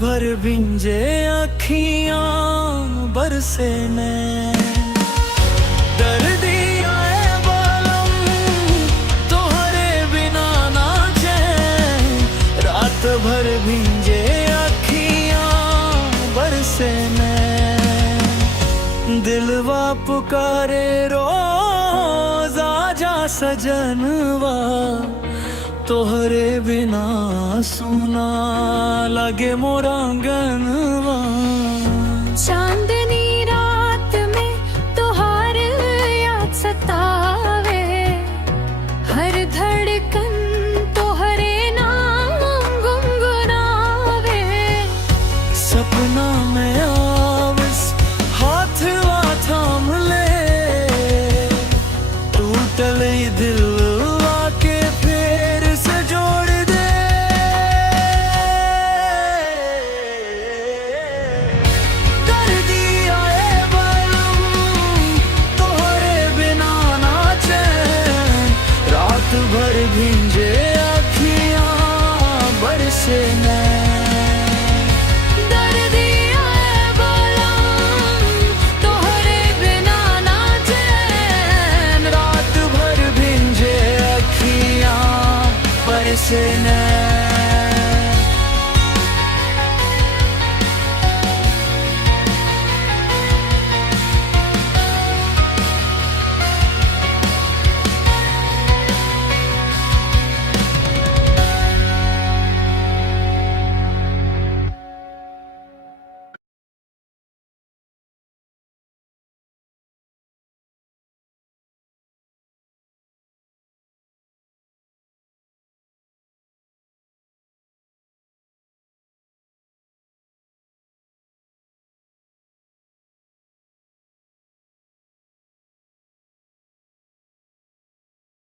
भर भिंजे अखियां बरसे ने दर्दी आए बालम तोहरे बिना ना चैन। रात भर भिंजे अखियां बरसे ने दिलवा पुकारे रोज आजा सजनवा। तोहरे बिना सुना लगे मोरा आंगन